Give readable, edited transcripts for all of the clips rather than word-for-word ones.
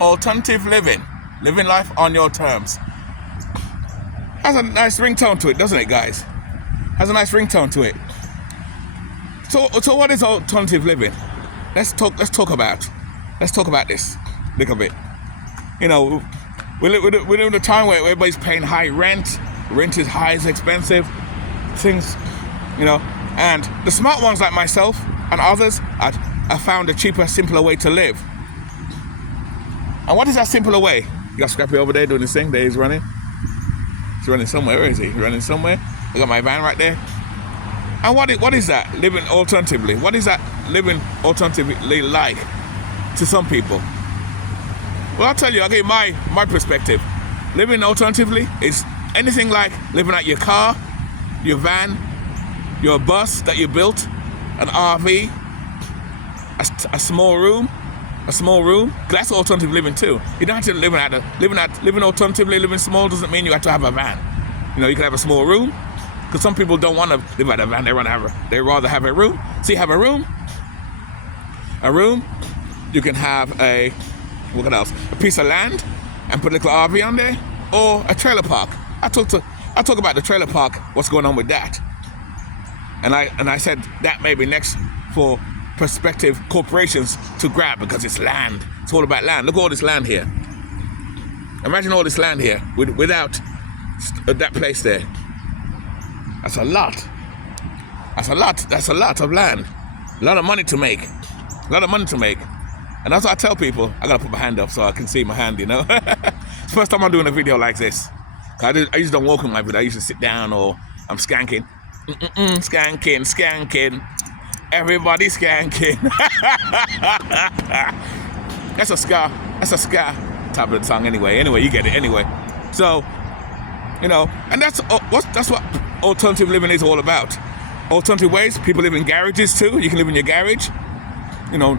Alternative living. Living life on your terms. Has a nice ringtone to it, doesn't it, guys? Has a nice ringtone to it. So what is alternative living? Let's talk about this a little bit. You know, we live in a time where everybody's paying high rent. Rent is high, it's expensive. Things, you know, and the smart ones like myself and others have found a cheaper, simpler way to live. And what is that simpler way? You got Scrappy over there doing this thing. There he's running. He's running somewhere. Where is he? He's running somewhere. I got my van right there. And what is that? Living alternatively. What is that living alternatively like to some people? Well, I'll tell you, I'll give you my perspective. Living alternatively is anything like living out your car, your van, your bus that you built, an RV, a small room. That's alternative living too. You don't have to living alternatively, living small doesn't mean you have to have a van. You know, you can have a small room, because some people don't want to live out of a van. They rather have a room. So you have a room. You can have what else? A piece of land and put a little RV on there, or a trailer park. I talk about the trailer park. What's going on with that? And I said that may be next for prospective corporations to grab, because it's land. It's all about land. Look at all this land here. Imagine all this land here without that place there. That's a lot. That's a lot of land. A lot of money to make. And that's what I tell people. I gotta put my hand up so I can see my hand, you know. It's the first time I'm doing a video like this. I usually don't walk in my video. I usually sit down or I'm skanking. Skanking. Everybody skanking. That's a ska type of song anyway. Anyway, you get it anyway. So, you know, and that's what alternative living is all about. Alternative ways. People live in garages too. You can live in your garage. You know,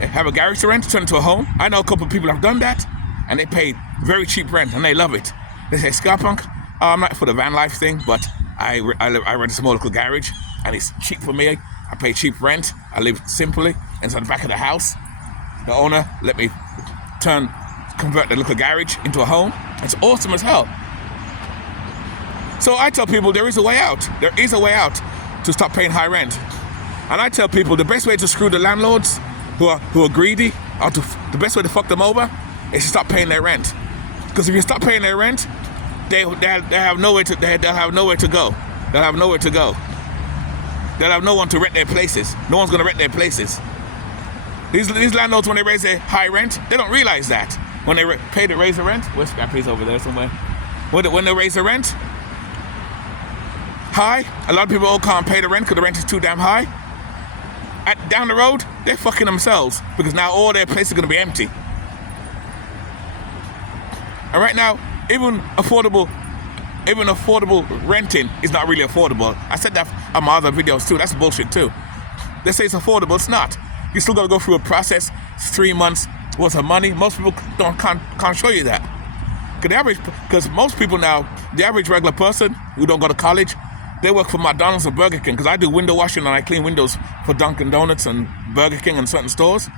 have a garage to rent, turn it into a home. I know a couple of people have done that, and they pay very cheap rent, and they love it. They say, Scarpunk, I'm not for the van life thing, but I rent a small little garage, and it's cheap for me. I pay cheap rent. I live simply inside the back of the house. The owner let me convert the little garage into a home. It's awesome as hell. So I tell people there is a way out. There is a way out to stop paying high rent. And I tell people the best way to screw the landlords who are greedy, or the best way to fuck them over, is to stop paying their rent. Because if you stop paying their rent, they'll have nowhere to go. They'll have nowhere to go. They'll have no one to rent their places. No one's going to rent their places. These landlords, when they raise their high rent, they don't realize that. When they raise the rent, where's Scrappy's over there somewhere? When they raise the rent high, a lot of people can't pay the rent because the rent is too damn high. Down the road, they're fucking themselves, because now all their places are going to be empty. And right now, even affordable renting is not really affordable. I said that on my other videos too. That's bullshit too. They say it's affordable. It's not. You still got to go through a process. It's 3 months worth of money. Most people can't show you that. Because most people now, the average regular person who don't go to college, they work for McDonald's or Burger King, because I do window washing and I clean windows for Dunkin' Donuts and Burger King and certain stores.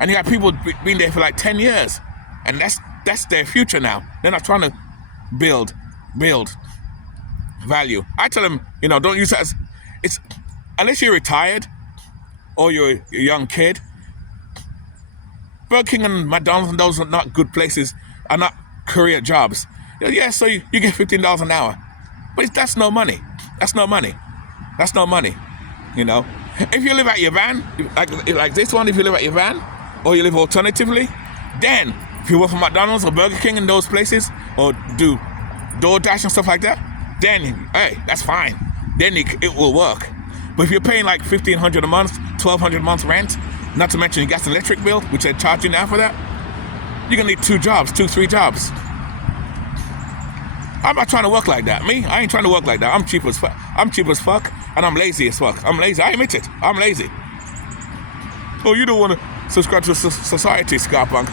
And you have people been there for like 10 years. And that's their future now. They're not trying to build value. I tell them, you know, don't use it as, unless you're retired or you're a young kid. Burger King and McDonald's and those are not good places, are not career jobs. Yeah, so you get $15 an hour. But that's no money. That's no money, you know. If you live at your van, like this one, if you live at your van, or you live alternatively, then if you work for McDonald's or Burger King in those places, or do DoorDash and stuff like that, then, hey, that's fine. Then it will work. But if you're paying like $1,500 a month, $1,200 a month rent, not to mention your gas and electric bill, which they charge you now for that, you're going to need 3 jobs. I'm not trying to work like that. I ain't trying to work like that. I'm cheap as fuck, and I'm lazy as fuck. I'm lazy. I admit it. I'm lazy. Oh, you don't want to subscribe to society, Scarpunk.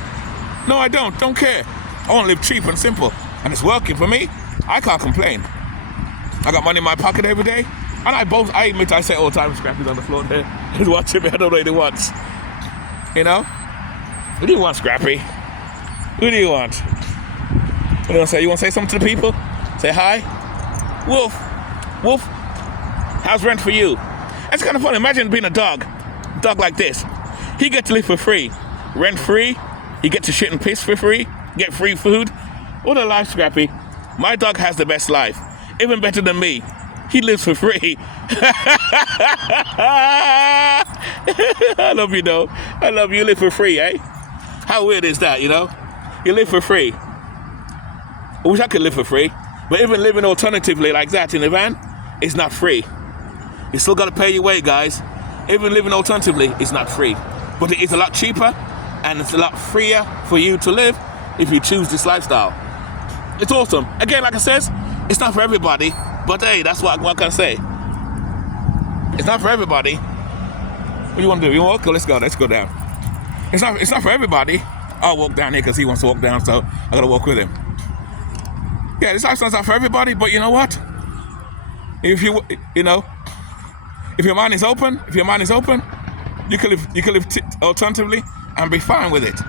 No, I don't. Don't care. I want to live cheap and simple, and it's working for me. I can't complain. I got money in my pocket every day, and I admit, I say all the time, Scrappy's on the floor there. He's watching me. I don't know what he wants. You know? What do you want, Scrappy? Who do you want? What do you want to say? You want to say something to the people? Say hi? Wolf. Wolf, how's rent for you? It's kind of funny. Imagine being a dog like this. He gets to live for free. Rent free. He gets to shit and piss for free. Get free food. What a life, Scrappy. My dog has the best life. Even better than me. He lives for free. I love you, though. I love you. You live for free, eh? How weird is that, you know? You live for free. I wish I could live for free. But even living alternatively like that in a van is not free. You still got to pay your way, guys. Even living alternatively is not free. But it is a lot cheaper and it's a lot freer for you to live if you choose this lifestyle. It's awesome. Again, like I said, it's not for everybody. But hey, that's what can I say. It's not for everybody. What do you want to do? You want to walk? Let's go. Let's go down. It's not for everybody. I'll walk down here because he wants to walk down, so I got to walk with him. Yeah, this lifestyle's not for everybody, but you know what? If your mind is open, you can live alternatively and be fine with it.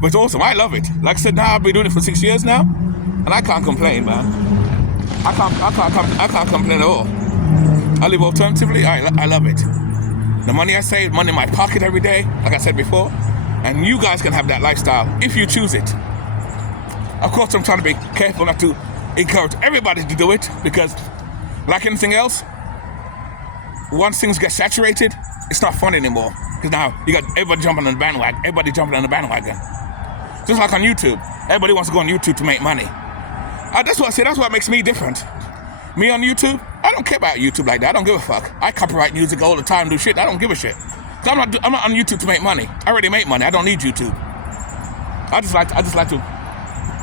But it's awesome. I love it. Like I said, now I've been doing it for 6 years now, and I can't complain, man. I can't complain at all. I live alternatively. I love it. The money I save, money in my pocket every day, like I said before, and you guys can have that lifestyle if you choose it. Of course, I'm trying to be careful not to encourage everybody to do it because, like anything else, once things get saturated, it's not fun anymore. Because now you got everybody jumping on the bandwagon. Just like on YouTube, everybody wants to go on YouTube to make money. That's what I say. That's what makes me different. Me on YouTube, I don't care about YouTube like that. I don't give a fuck. I copyright music all the time, do shit. I don't give a shit. So I'm not on YouTube to make money. I already make money. I don't need YouTube. I just like to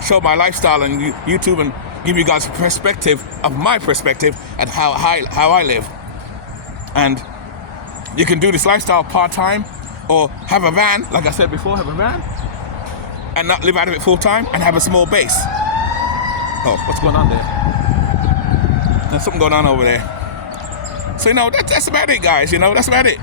show my lifestyle on YouTube and give you guys a perspective of my perspective and how I live. And you can do this lifestyle part-time or have a van, like I said before, have a van and not live out of it full-time and have a small base. Oh, what's going on there? There's something going on over there. So, that's about it, guys. That's about it.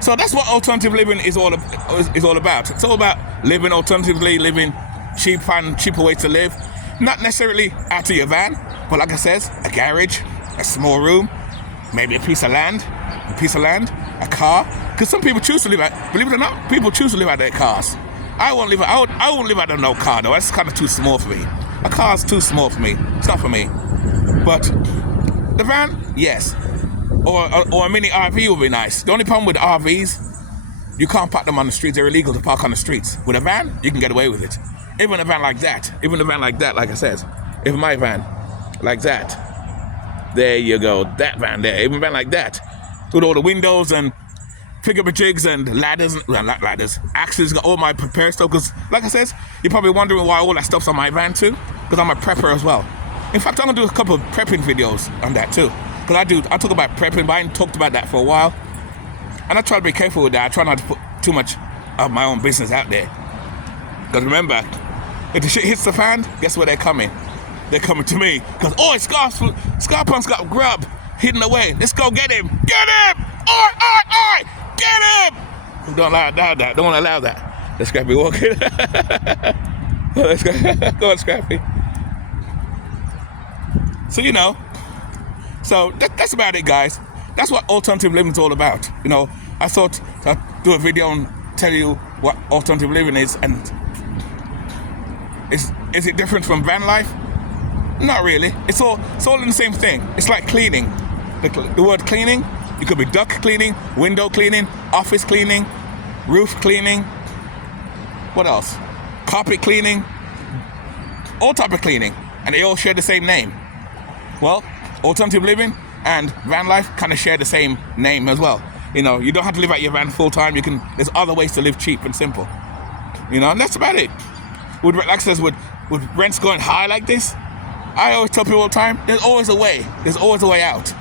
So that's what alternative living is all about. It's all about living alternatively, living cheaper way to live. Not necessarily out of your van, but like I said, a garage, a small room, maybe a piece of land, a car. Because some people choose to live out, believe it or not, people choose to live out their cars. I won't live out of no car though. That's kind of too small for me. A car's too small for me. It's not for me. But the van, yes. Or a mini RV would be nice. The only problem with RVs, you can't park them on the streets. They're illegal to park on the streets. With a van, you can get away with it. Even a van like that, like I said, even my van, like that, there you go, that van there, even a van like that, with all the windows and figure jigs and ladders, well, not ladders, axes, got all my prepared stuff, because like I said, you're probably wondering why all that stuff's on my van too, because I'm a prepper as well. In fact, I'm going to do a couple of prepping videos on that too, because I talk about prepping, but I ain't talked about that for a while, and I try to be careful with that. I try not to put too much of my own business out there, because remember, if the shit hits the fan, guess where they're coming? They're coming to me. Because, Scarpun's got grub hidden away. Let's go get him. Get him! Oi! Get him! Don't allow that. Don't allow that. Let's Scrappy walking. Let's go. Go on, Scrappy. So, so that's about it, guys. That's what alternative living is all about. I thought I'd do a video and tell you what alternative living is, and is it different from van life? Not really. It's all in the same thing. It's like cleaning. The word cleaning, it could be duct cleaning, window cleaning, office cleaning, roof cleaning. What else? Carpet cleaning. All type of cleaning. And they all share the same name. Well, alternative living and van life kind of share the same name as well. You don't have to live out your van full time. There's other ways to live cheap and simple. And that's about it. With rents going high like this, I always tell people all the time, there's always a way. There's always a way out.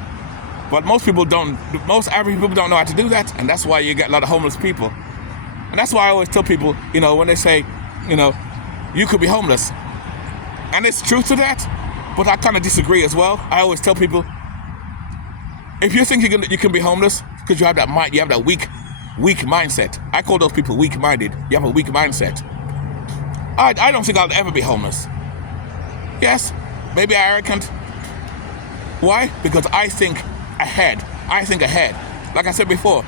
But most average people don't know how to do that, and that's why you get a lot of homeless people. And that's why I always tell people, when they say, you could be homeless. And it's truth to that, but I kind of disagree as well. I always tell people, if you think you can be homeless, because you have that weak mindset. I call those people weak-minded. You have a weak mindset. I don't think I'll ever be homeless. Yes, maybe arrogant. Why? Because I think ahead. I think ahead. Like I said before,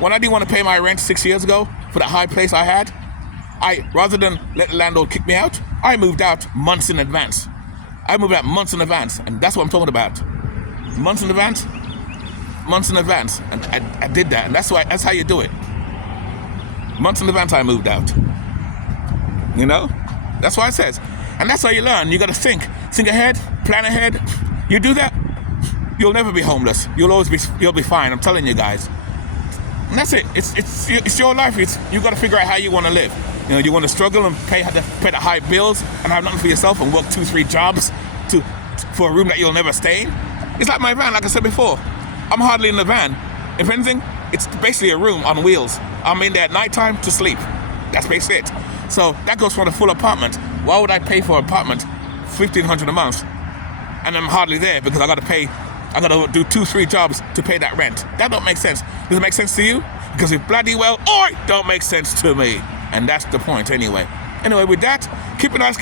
when I didn't want to pay my rent 6 years ago for that high place I had, rather than let the landlord kick me out, I moved out months in advance. I moved out months in advance, and that's what I'm talking about. Months in advance, and I did that, and that's how you do it. Months in advance, I moved out. You know, that's what it says, and that's how you learn. You got to think ahead, plan ahead. You do that, you'll never be homeless. You'll be fine. I'm telling you guys. And that's it. It's your life. You got to figure out how you want to live. You know, you want to struggle and pay the high bills and have nothing for yourself and work 2-3 jobs for a room that you'll never stay in. It's like my van, like I said before. I'm hardly in the van. If anything, it's basically a room on wheels. I'm in there at nighttime to sleep. That's basically it. So that goes for the full apartment. Why would I pay for an apartment $1,500 a month? And I'm hardly there because I got to do 2-3 jobs to pay that rent. That don't make sense. Does it make sense to you? Because it bloody well, or it don't make sense to me. And that's the point anyway. Anyway, with that, keep it nice,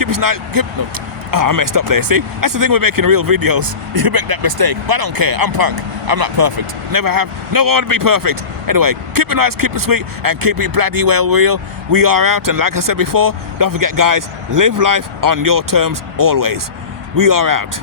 I messed up there, see? That's the thing with making real videos. You make that mistake. But I don't care. I'm punk. I'm not perfect. Never have. No one to be perfect. Anyway, keep it nice, keep it sweet, and keep it bloody well real. We are out, and like I said before, don't forget, guys, live life on your terms always. We are out.